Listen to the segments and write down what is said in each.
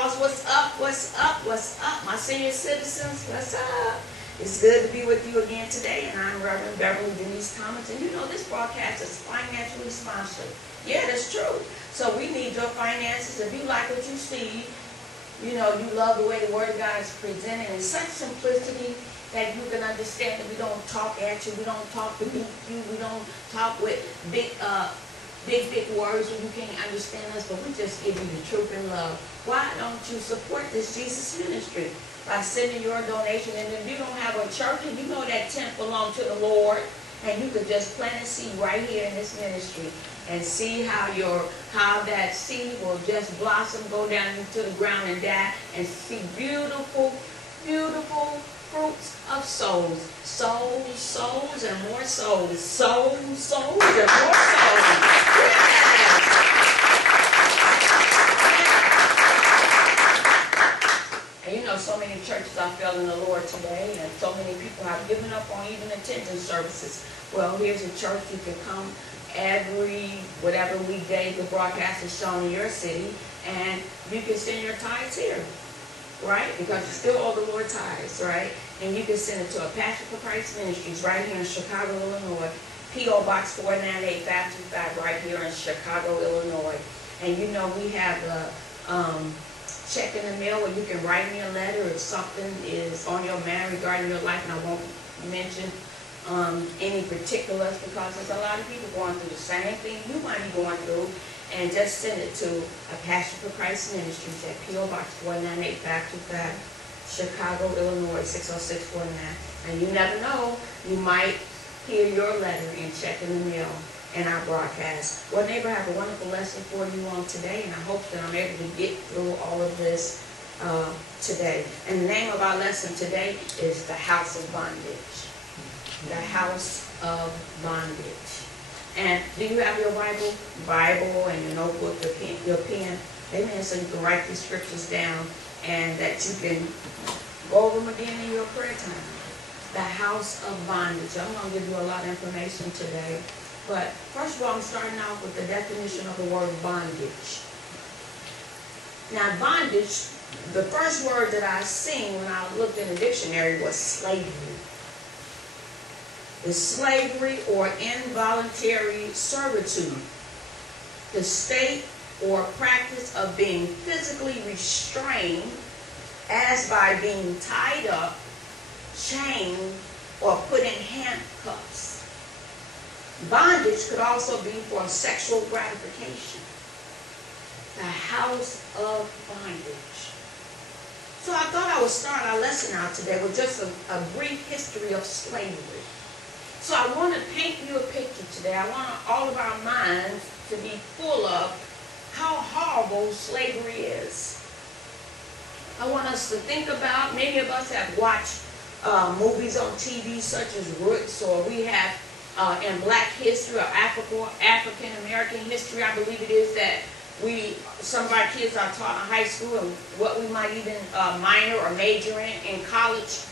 Laws, what's up? What's up? What's up? My senior citizens, what's up? It's good to be with you again today, and I'm Reverend Beverly Denise Thomas, and you know this broadcast is financially sponsored. Yeah, that's true. So we need your finances. If you like what you see, you know, you love the way the Word of God is presented in such simplicity that you can understand that we don't talk at you, we don't talk beneath you, we don't talk with big words when you can't understand us, but we just give you the truth and love. Why don't you support this Jesus ministry by sending your donation? And if you don't have a church and you know that tent belongs to the Lord, and you could just plant a seed right here in this ministry and see how that seed will just blossom, go down into the ground and die, and see beautiful, beautiful fruits of souls. Souls, souls, and more souls. Souls, souls, and more souls. Yes. And you know, so many churches are failing the Lord today, and so many people have given up on even attending services. Well, here's a church you can come every whatever weekday the broadcast is shown in your city, and you can send your tithes here. Right? Because you still owe the Lord tithes, right? And you can send it to a Passion for Christ Ministries right here in Chicago, Illinois. P.O. Box 498-525 right here in Chicago, Illinois. And you know we have a check in the mail where you can write me a letter if something is on your mind regarding your life, and I won't mention any particulars because there's a lot of people going through the same thing you might be going through. And just send it to a Passion for Christ Ministries at P.O. Box 498-525, Chicago, Illinois, 60649. And you never know, you might hear your letter and check in the mail in our broadcast. Well, neighbor, I have a wonderful lesson for you on today, and I hope that I'm able to get through all of this today. And the name of our lesson today is The House of Bondage. The House of Bondage. And do you have your Bible and your notebook, your pen? Amen. So you can write these scriptures down and that you can go over them again in your prayer time. The house of bondage. I'm going to give you a lot of information today. But first of all, I'm starting off with the definition of the word bondage. Now, bondage, the first word that I seen when I looked in the dictionary was slavery. The slavery or involuntary servitude, the state or practice of being physically restrained as by being tied up, chained, or put in handcuffs. Bondage could also be for sexual gratification. The house of bondage. So I thought I would start our lesson out today with just a brief history of slavery. So I want to paint you a picture today. I want all of our minds to be full of how horrible slavery is. I want us to think about, many of us have watched movies on TV such as Roots, or we have in Black history or African American history, I believe it is, that some of our kids are taught in high school, and what we might even minor or major in college.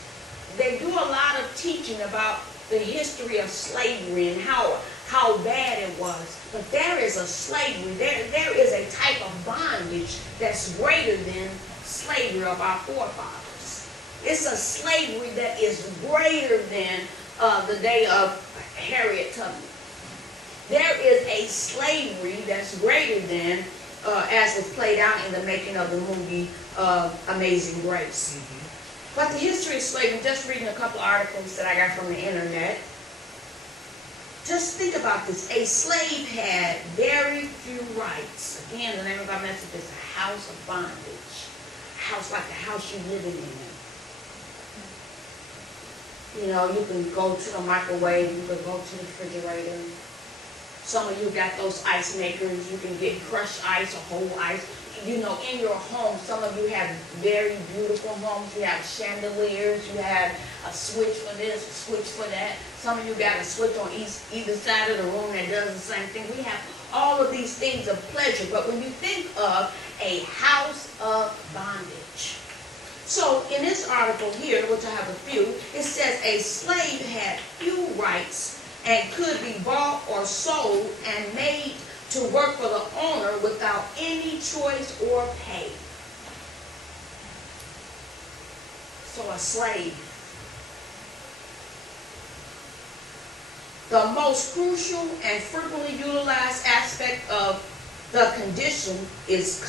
They do a lot of teaching about the history of slavery and how bad it was. But there is a slavery, there is a type of bondage that's greater than slavery of our forefathers. It's a slavery that is greater than the day of Harriet Tubman. There is a slavery that's greater than, as was played out in the making of the movie Amazing Grace. Mm-hmm. But the history of slavery, just reading a couple articles that I got from the internet, just think about this. A slave had very few rights. Again, the name of our message is a house of bondage. A house like the house you're living in. You know, you can go to the microwave, you can go to the refrigerator. Some of you got those ice makers. You can get crushed ice or whole ice. You know, in your home, some of you have very beautiful homes. You have chandeliers. You have a switch for this, a switch for that. Some of you got a switch on either side of the room that does the same thing. We have all of these things of pleasure. But when you think of a house of bondage. So in this article here, which I have a few, it says a slave had few rights and could be bought or sold and made to work for the owner without any choice or pay. So a slave. The most crucial and frequently utilized aspect of the condition is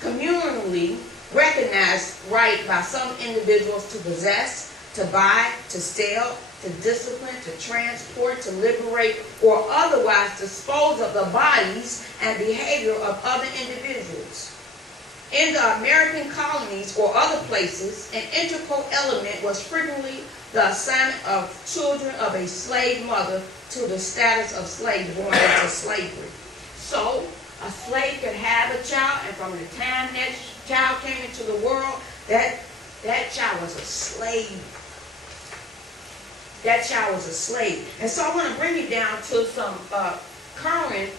communally recognized right by some individuals to possess, to buy, to sell, to discipline, to transport, to liberate, or otherwise dispose of the bodies and behavior of other individuals. In the American colonies or other places, an integral element was frequently the assignment of children of a slave mother to the status of slave born into slavery. So, a slave could have a child, and from the time that child came into the world, that child was a slave. That child was a slave. And so I want to bring you down to some current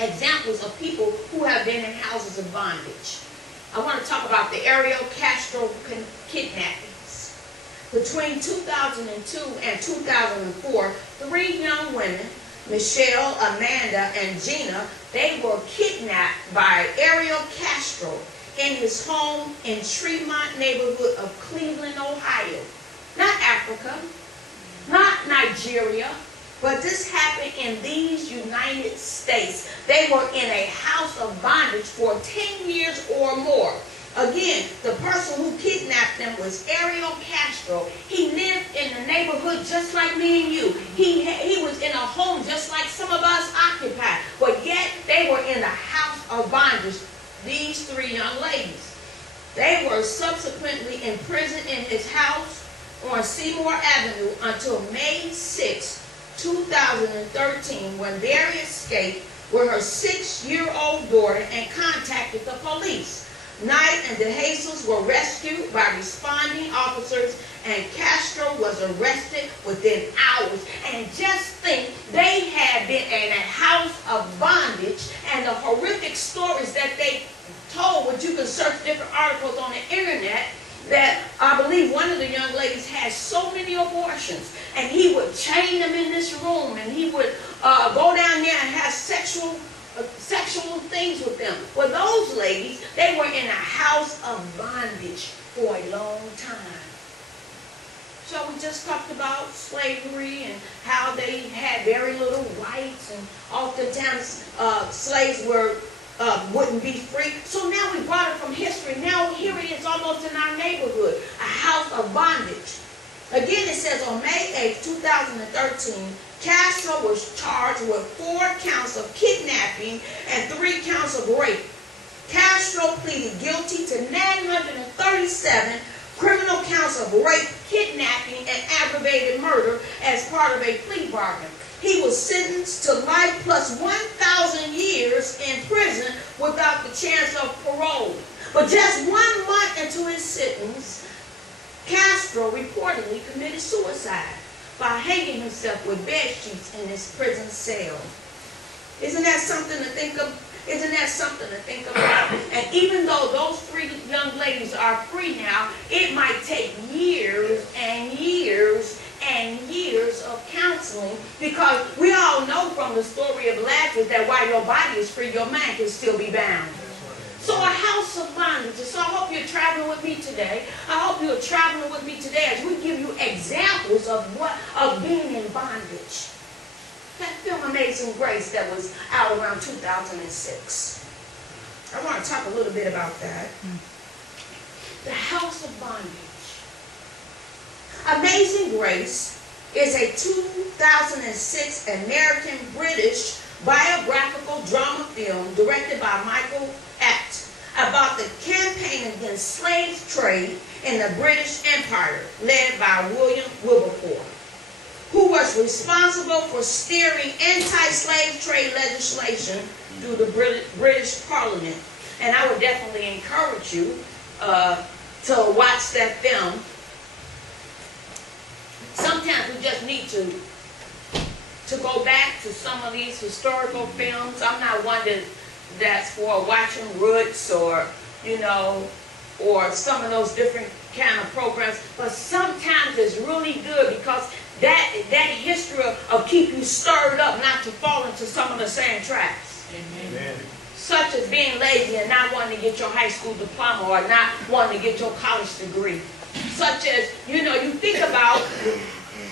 examples of people who have been in houses of bondage. I want to talk about the Ariel Castro kidnappings. Between 2002 and 2004, 3 young women, Michelle, Amanda, and Gina, they were kidnapped by Ariel Castro in his home in Tremont neighborhood of Cleveland, Ohio. Not Africa, not Nigeria, but this happened in these United States. They were in a house of bondage for 10 years or more. Again, the person who kidnapped them was Ariel Castro. He lived in the neighborhood just like me and you. He was in a home just like some of us occupy. But yet, they were in a house of bondage, these 3 young ladies. They were subsequently imprisoned in his house on Seymour Avenue until May 6, 2013, when Mary escaped with her 6-year-old daughter and contacted the police. Knight and De Jesus were rescued by responding officers, and Castro was arrested within hours. And just think, they had been in a house of bondage, and the horrific stories that they told, which you can search different articles on the internet, that I believe one of the young ladies had so many abortions, and he would chain them in this room, and he would go down there and have sexual things with them. Well, those ladies, they were in a house of bondage for a long time. So we just talked about slavery and how they had very little rights, and oftentimes slaves wouldn't be free. So now we brought it from history. Now here it is almost in our neighborhood, a house of bondage. Again, it says on May 8, 2013, Castro was charged with 4 counts of kidnapping and 3 counts of rape. Castro pleaded guilty to 937 criminal counts of rape, kidnapping, and aggravated murder as part of a plea bargain. He was sentenced to life plus 1,000 years in prison without the chance of parole. But just 1 month into his sentence, Castro reportedly committed suicide by hanging himself with bed sheets in his prison cell. Isn't that something to think of? Isn't that something to think about? And even though those 3 young ladies are free now, it might take years and years and years of counseling, because we all know from the story of Lazarus that while your body is free, your mind can still be bound. So a house of bondage. So I hope you're traveling with me today. I hope you're traveling with me today as we give you examples of being in bondage. That film Amazing Grace that was out around 2006. I want to talk a little bit about that. The house of bondage. Amazing Grace is a 2006 American-British biographical drama film directed by Michael Act about the campaign against slave trade in the British Empire, led by William Wilberforce, who was responsible for steering anti-slave trade legislation through the British Parliament. And I would definitely encourage you to watch that film. Sometimes we just need to go back to some of these historical films. I'm not one that's for watching Roots or, or some of those different kind of programs, but sometimes it's really good because that history of keep you stirred up not to fall into some of the same traps. Amen. such as being lazy and not wanting to get your high school diploma or not wanting to get your college degree. Such as, you think about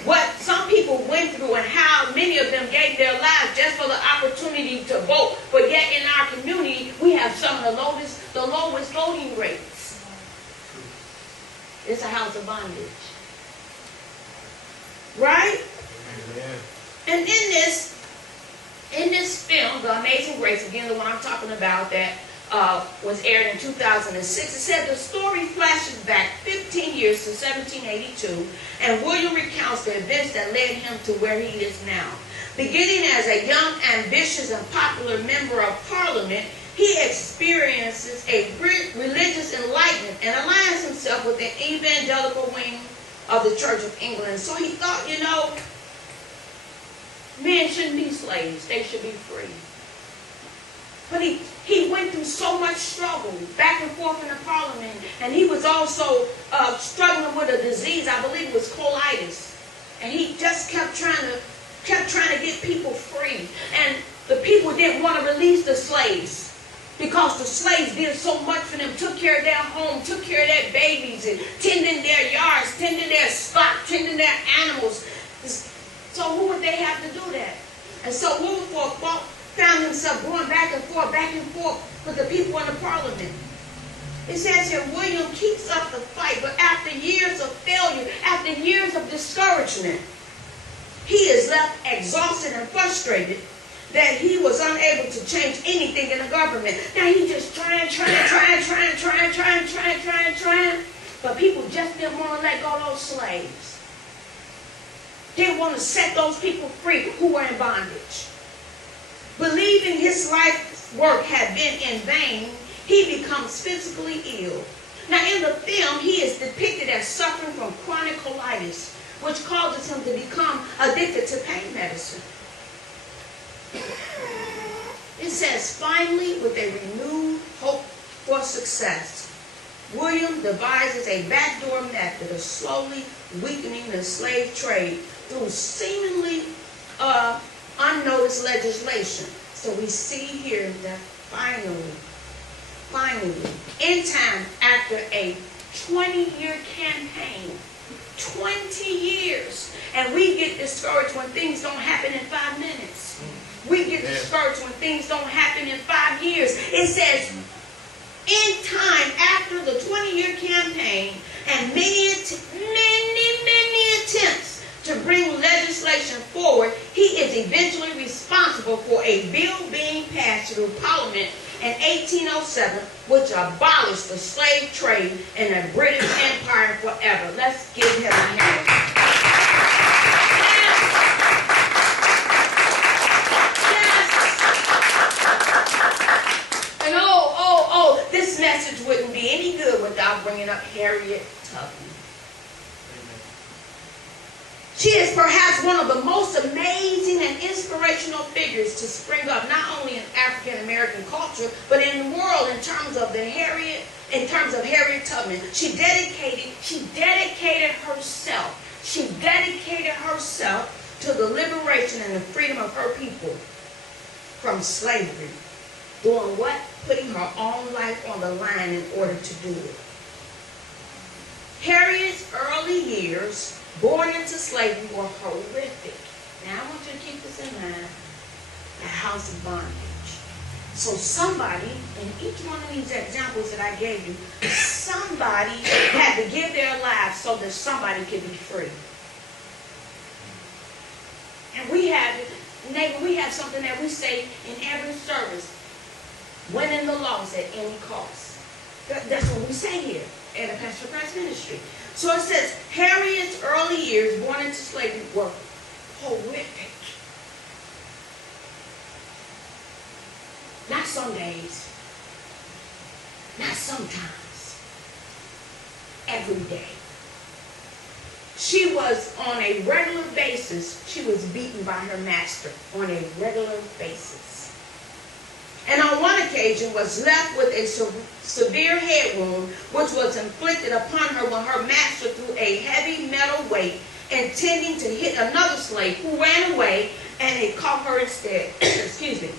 what some people went through and how many of them gave their lives just for the opportunity to vote. But yet in our community, we have some of the lowest voting rates. It's a house of bondage. Right? Amen. And in this film, The Amazing Grace, again, the one I'm talking about that was aired in 2006, it said the story flashes back 15 years to 1782, and William recounts the events that led him to where he is now. Beginning as a young, ambitious, and popular member of Parliament, he experiences a religious enlightenment and aligns himself with the evangelical wing of the Church of England. So he thought, men shouldn't be slaves. They should be free. But he went through so much struggle back and forth in the Parliament. And he was also struggling with a disease. I believe it was colitis. And he just kept trying to get people free. And the people didn't want to release the slaves, because the slaves did so much for them, took care of their home, took care of their babies, and tending their yards, tending their stock, tending their animals. So who would they have to do that? And so Wilberforce found himself going back and forth with the people in the Parliament. It says here, William keeps up the fight, but after years of failure, after years of discouragement, he is left exhausted and frustrated that he was unable to change anything in the government. Now he just trying. But people just didn't want to let go of those slaves. Didn't want to set those people free who were in bondage. Believing his life's work had been in vain, he becomes physically ill. Now in the film, he is depicted as suffering from chronic colitis, which causes him to become addicted to pain medicine. It says, finally, with a renewed hope for success, William devises a backdoor method of slowly weakening the slave trade through seemingly unnoticed legislation. So we see here that finally, in time, after a 20-year campaign, 20 years, and we get discouraged when things don't happen in 5 minutes. We get discouraged when things don't happen in 5 years. It says, in time, after the 20-year campaign and many attempts to bring legislation forward, he is eventually responsible for a bill being passed through Parliament in 1807, which abolished the slave trade in the British Empire forever. Let's give him a hand. And this message wouldn't be any good without bringing up Harriet Tubman. She is perhaps one of the most amazing and inspirational figures to spring up not only in African American culture, but in the world in terms of Harriet Tubman. She dedicated herself to the liberation and the freedom of her people from slavery. Doing what? Putting her own life on the line in order to do it. Harriet's early years, born into slavery, were horrific. Now I want you to keep this in mind. A house of bondage. So somebody, in each one of these examples that I gave you, somebody had to give their lives so that somebody could be free. And we have something that we say in every service. Winning the loss at any cost. That's what we say here at the Pastor Christ Ministry. So it says, Harriet's early years born into slavery were horrific. Not some days. Not sometimes. Every day. She was on a regular basis, she was beaten by her master on a regular basis. And on one occasion was left with a severe head wound, which was inflicted upon her when her master threw a heavy metal weight intending to hit another slave who ran away, and it caught her instead. Excuse me.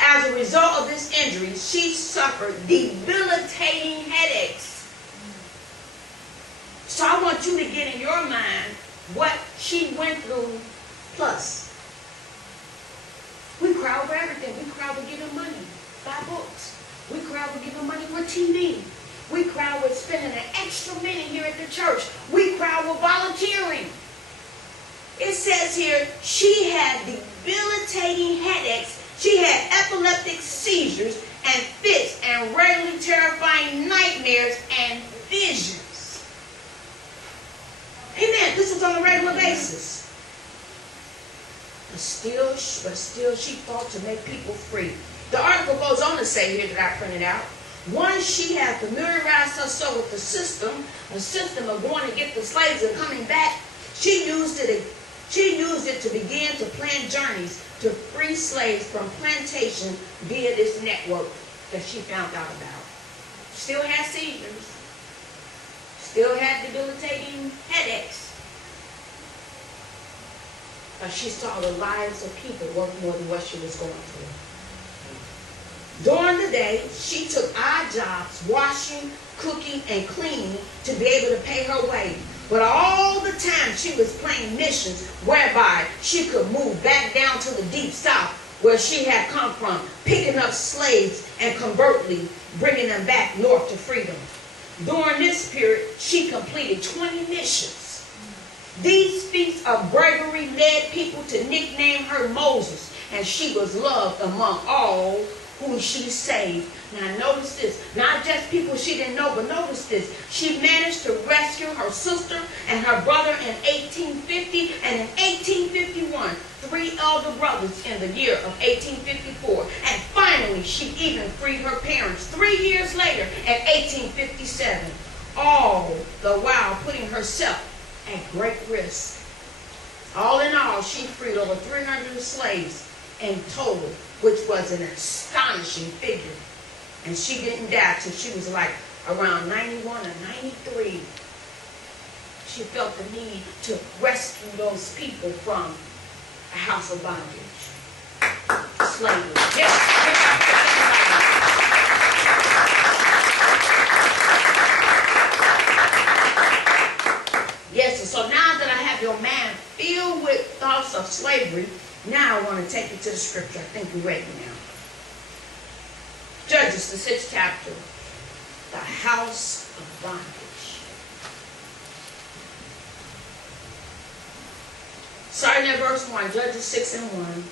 As a result of this injury, she suffered debilitating headaches. So I want you to get in your mind what she went through plus. We cry over everything. We cry over giving money, buy books. We cry over giving money for TV. We cry over spending an extra minute here at the church. We cry over volunteering. It says here, she had debilitating headaches. She had epileptic seizures and fits and regularly terrifying nightmares and visions. Amen. This was on a regular basis. But still she fought to make people free. The article goes on to say here that I printed out, once she had familiarized herself with the system, a system of going to get the slaves and coming back, she used it to begin to plan journeys to free slaves from plantation via this network that she found out about. Still had seizures. Still had debilitating headaches. But she saw the lives of people worth more than what she was going through. During the day, she took odd jobs, washing, cooking, and cleaning to be able to pay her way. But all the time she was playing missions whereby she could move back down to the deep south where she had come from, picking up slaves and covertly bringing them back north to freedom. During this period, she completed 20 missions. These feats of bravery led people to nickname her Moses, and she was loved among all who she saved. Now notice this, not just people she didn't know, but notice this. She managed to rescue her sister and her brother in 1850, and in 1851, 3 elder brothers in the year of 1854. And finally, she even freed her parents 3 years later in 1857, all the while putting herself at great risk. All in all, she freed over 300 slaves in total, which was an astonishing figure. And she didn't die till she was like around 91 or 93. She felt the need to rescue those people from a house of bondage. Slavery. Yes. Yes, and so now that I have your mind filled with thoughts of slavery, now I want to take you to the scripture. I think we're ready now. Judges, the 6th chapter. The house of bondage. Starting at verse 1, Judges 6 and 1.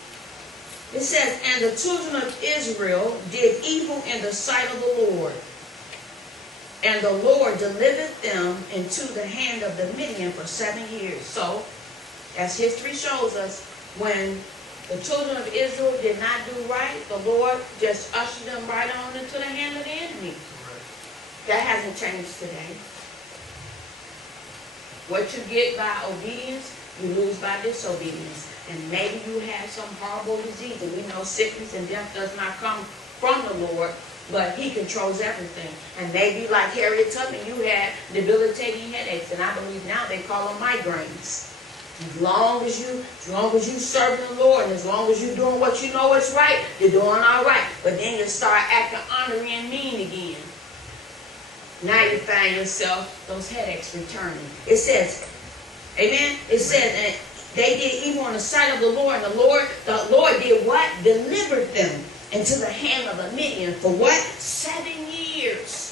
It says, and the children of Israel did evil in the sight of the Lord. And the Lord delivered them into the hand of the Midian for 7 years. So, as history shows us, when the children of Israel did not do right, the Lord just ushered them right on into the hand of the enemy. That hasn't changed today. What you get by obedience, you lose by disobedience. And maybe you have some horrible disease, and we know sickness and death does not come from the Lord, but He controls everything. And maybe like Harriet Tubman, you had debilitating headaches, and I believe now they call them migraines. As long as you serve the Lord, and as long as you're doing what you know is right, you're doing all right. But then you start acting ornery and mean again. Now you find yourself those headaches returning. It says, amen. It says, and they did evil in the sight of the Lord, and the Lord did what? Delivered them into the hand of the Midian for what? 7 years.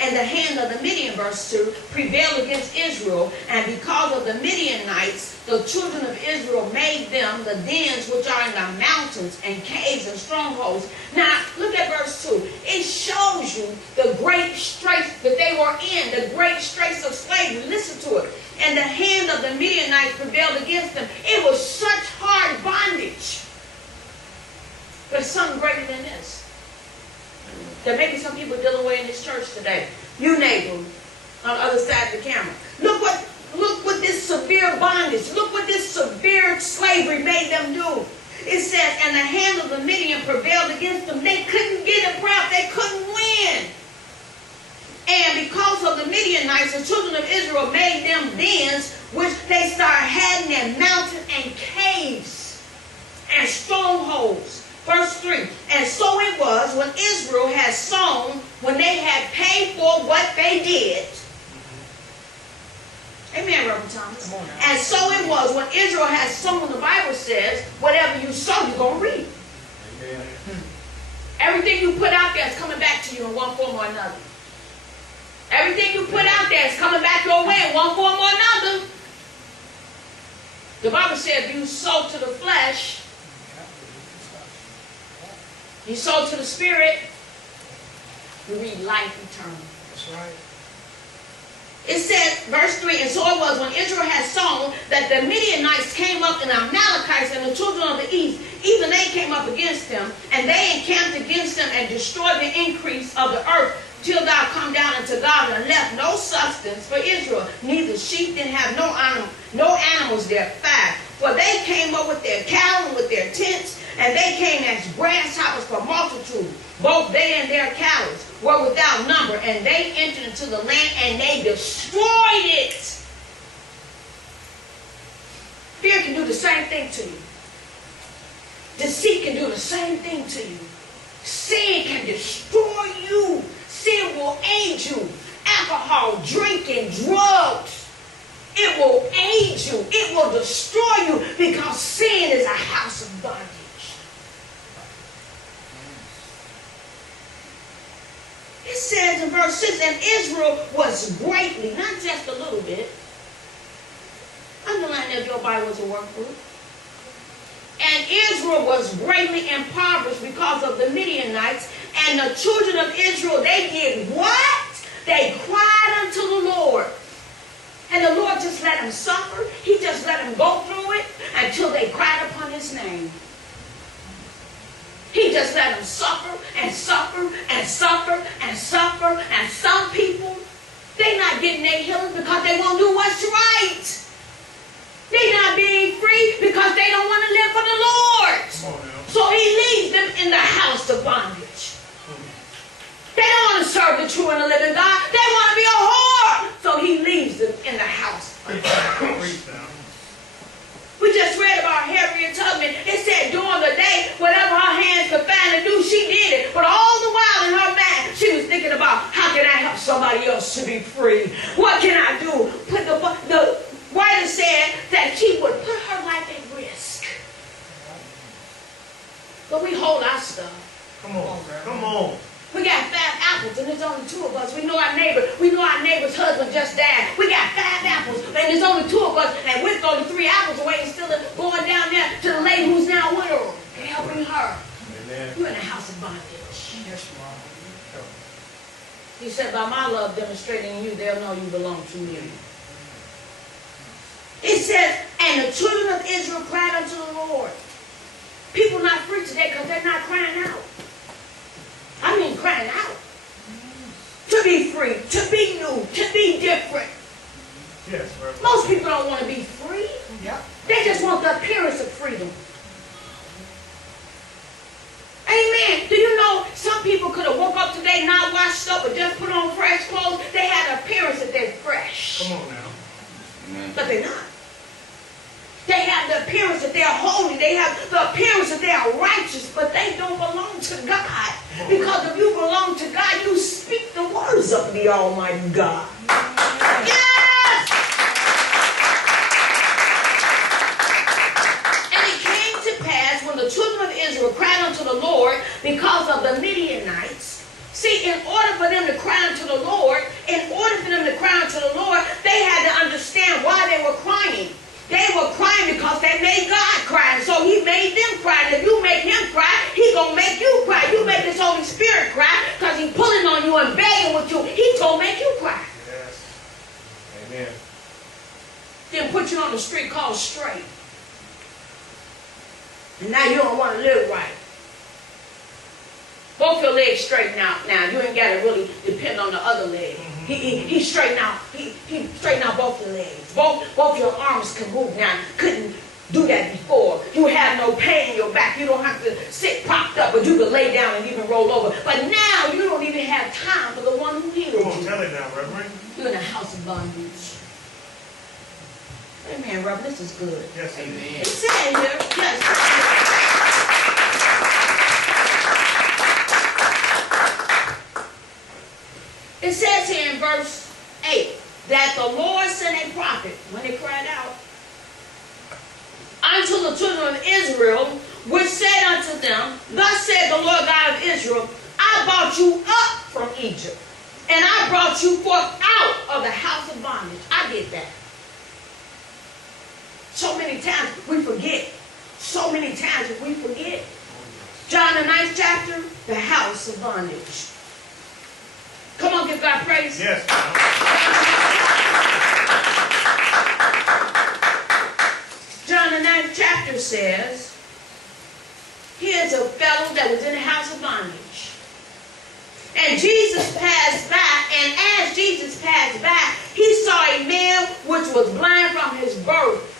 And the hand of the Midian, verse 2, prevailed against Israel, and because of the Midianites, the children of Israel made them the dens which are in the mountains and caves and strongholds. Now, look at verse 2. It shows you the great straits that they were in, the great straits of slavery. Listen to it. And the hand of the Midianites prevailed against them. It was such hard bondage. But it's something greater than this. There may be some people dealing with in this church today. You neighbor on the other side of the camera. Look what this severe bondage, look what this severe slavery made them do. It says, and the hand of the Midian prevailed against them. They couldn't get a breath. They couldn't win. And because of the Midianites, the children of Israel made them dens, which they started having in mountains and caves and strongholds. Verse 3. And so it was when Israel had sown, when they had paid for what they did. Amen, Reverend Thomas. And so it was when Israel had sown, the Bible says, whatever you sow, you're going to reap. Amen. Everything you put out there is coming back to you in one form or another. Everything you put out there is coming back your way in one form or another. The Bible says if you sow to the flesh, you sow to the spirit, you read life eternal. That's right. It says, verse 3, and so it was when Israel had sown that the Midianites came up and the Amalekites and the children of the east, even they came up against them, and they encamped against them and destroyed the increase of the earth till thou come down unto God and left no substance for Israel. Neither sheep didn't have no animals there. 5. For they came up with their cattle and with their tents, and they came as grasshoppers for multitude. Both they and their cattle were without number, and they entered into the land and they destroyed it. Fear can do the same thing to you. Deceit can do the same thing to you. Sin can destroy you. Sin will age you. Alcohol, drinking, drugs, it will age you. It will destroy you because sin is a house of bondage. It says in verse 6, and Israel was greatly, not just a little bit. Underline that if your Bible was a workbook. And Israel was greatly impoverished because of the Midianites. And the children of Israel, they did what? They cried unto the Lord. And the Lord just let them suffer. He just let them go through it until they cried upon his name. He just let them suffer and suffer and suffer and suffer. And some people, they're not getting their healing because they won't do what's right. They're not being free because they don't want to live for the Lord. So he leaves them in the house of bondage. They don't want to serve the true and the living God. They want to be a whore. So he leaves them in the house. We just read about Harriet Tubman. It said during the day, whatever her hands could find to do, she did it. But all the while in her mind, she was thinking about, how can I help somebody else to be free? What can I do? The writer said that she would put her life at risk. But we hold our stuff. Come on, come on. We got 5 apples and there's only 2 of us. We know our neighbor. We know our neighbor's husband just died. We got 5 apples and there's only 2 of us. And we're only 3 apples away and still going down there to the lady who's now with her and helping her. Amen. You're in a house of bondage. Yes, Mom. He said, by my love demonstrating in you, they'll know you belong to me. It says, and the children of Israel cried unto the Lord. People not free today because they're not crying out. I mean crying out. To be free, to be new, to be different. Yes, right. Most people don't want to be free. Yep. They just want the appearance of freedom. Amen. Do you know some people could have woke up today not washed up but just put on fresh clothes? They had an appearance that they're fresh. Come on now. Amen. But they're not. They have the appearance that they're holy. They have the appearance that they are righteous, but they don't belong to God. Because if you belong to God, you speak the words of the Almighty God. Yes! And it came to pass when the children of Israel cried unto the Lord because of the Midianites. See, in order for them to cry unto the Lord, they had to understand why they were crying. They were crying because they made God cry. And so he made them cry. And if you make him cry, he's going to make you cry. You make his Holy Spirit cry because he's pulling on you and begging with you. He's going to make you cry. Yes. Amen. Then put you on the street called straight. And now you don't want to live right. Both your legs straighten out now. You ain't got to really depend on the other leg. He straightened out. He straightened out both your legs. Both your arms can move now. Couldn't do that before. You have no pain in your back. You don't have to sit propped up, but you can lay down and even roll over. But now you don't even have time for the one who healed you. Come on, tell it now, Reverend. You're in a house of bondage. Amen, Reverend. This is good. Yes, Amen. It's in here. Yes. in verse 8, that the Lord sent a prophet when they cried out unto the children of Israel, which said unto them, thus said the Lord God of Israel, I brought you up from Egypt, and I brought you forth out of the house of bondage. I did that. So many times we forget. So many times we forget. John the 9th chapter, the house of bondage. Come on, give God praise. Yes. John the 9th chapter says, here's a fellow that was in the house of bondage. And Jesus passed by, and as Jesus passed by, he saw a man which was blind from his birth.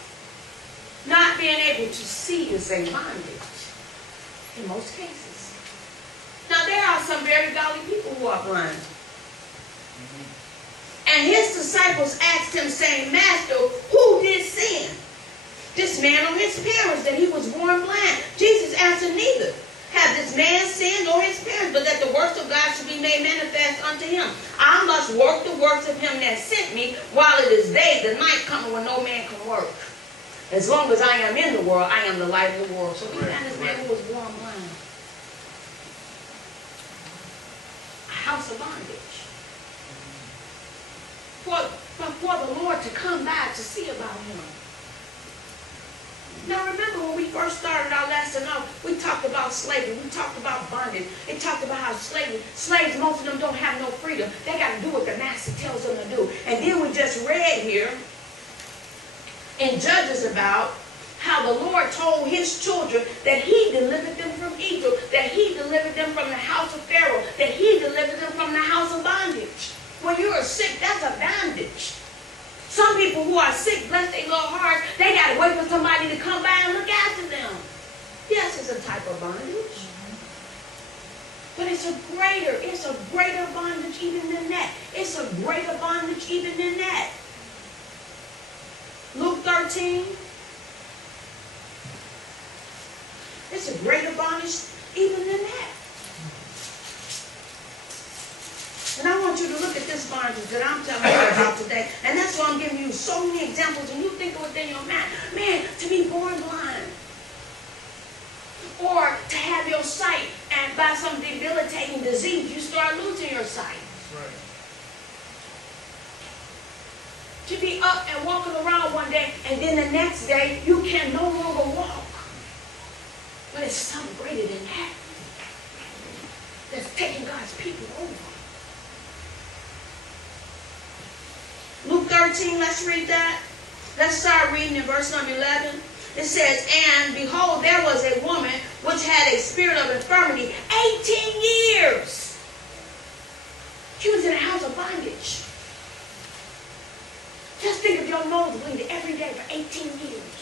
Not being able to see is a bondage in most cases. Now there are some very godly people who are blind. And his disciples asked him, saying, Master, who did sin? This man or his parents, that he was born blind? Jesus answered, neither have this man sinned or his parents, but that the works of God should be made manifest unto him. I must work the works of him that sent me while it is day. The night cometh when no man can work. As long as I am in the world, I am the light of the world. So we found this man who was born blind. A house of bondage. For the Lord to come by to see about him. Now remember when we first started our lesson off, we talked about slavery, we talked about bondage. It talked about how slaves, most of them don't have no freedom. They got to do what the master tells them to do. And then we just read here in Judges about how the Lord told his children that he delivered them from Egypt, that he delivered them from the house of Pharaoh, that he delivered them from the house of bondage. When you are sick, that's a bondage. Some people who are sick, bless their little hearts, they got to wait for somebody to come by and look after them. Yes, it's a type of bondage. But it's a greater bondage even than that. It's a greater bondage even than that. Luke 13. It's a greater bondage even than that. And I want you to look at this bondage that I'm telling you about today. And that's why I'm giving you so many examples. And you think within your mind, man, to be born blind. Or to have your sight, and by some debilitating disease, you start losing your sight. That's right. To be up and walking around one day, and then the next day, you can no longer walk. But it's something greater than that. That's taking God's people over. Luke 13, let's read that. Let's start reading in verse number 11. It says, and behold, there was a woman which had a spirit of infirmity 18 years. She was in a house of bondage. Just think of your nose bleeding every day for 18 years.